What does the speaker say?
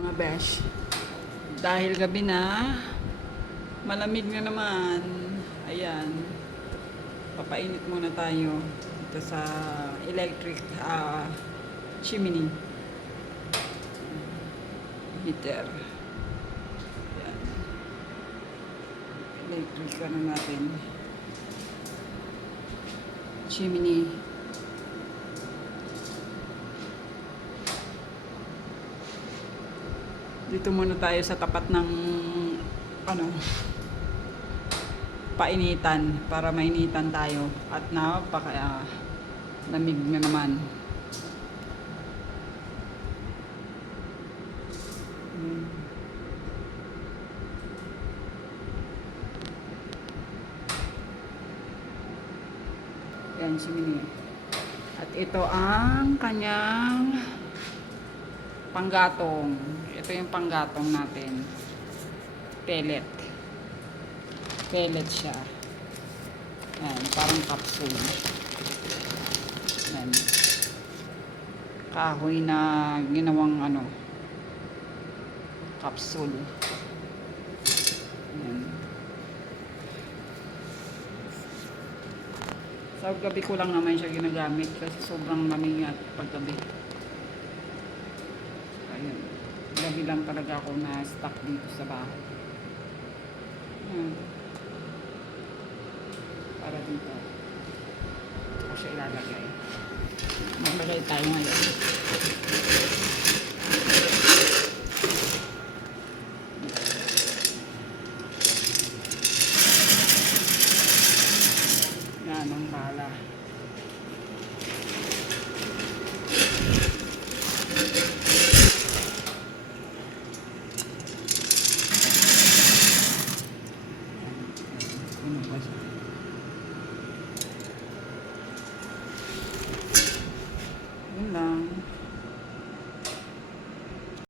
Mga besh, dahil gabi na, malamig na naman. Ayan, papainit muna tayo dito sa electric chimney heater. Ayan. Electric ano natin, chimney. Dito muna tayo sa tapat ng painitan para mainitan tayo at napaka lamig na naman. Yan si Mini. At ito ang kanyang panggatong. Ito yung panggatong natin. Pellet. Pellet siya. Ayan, parang capsule. Ayan. Kahoy na ginawang capsule. Ayan. Sa gabi ko lang naman siya ginagamit kasi sobrang lamig at paggabi. Ayun. Gabi lang talaga ako na stuck dito sa bahay. Para dito. Ito ko siya ilalagay. Maglagay tayo ngayon.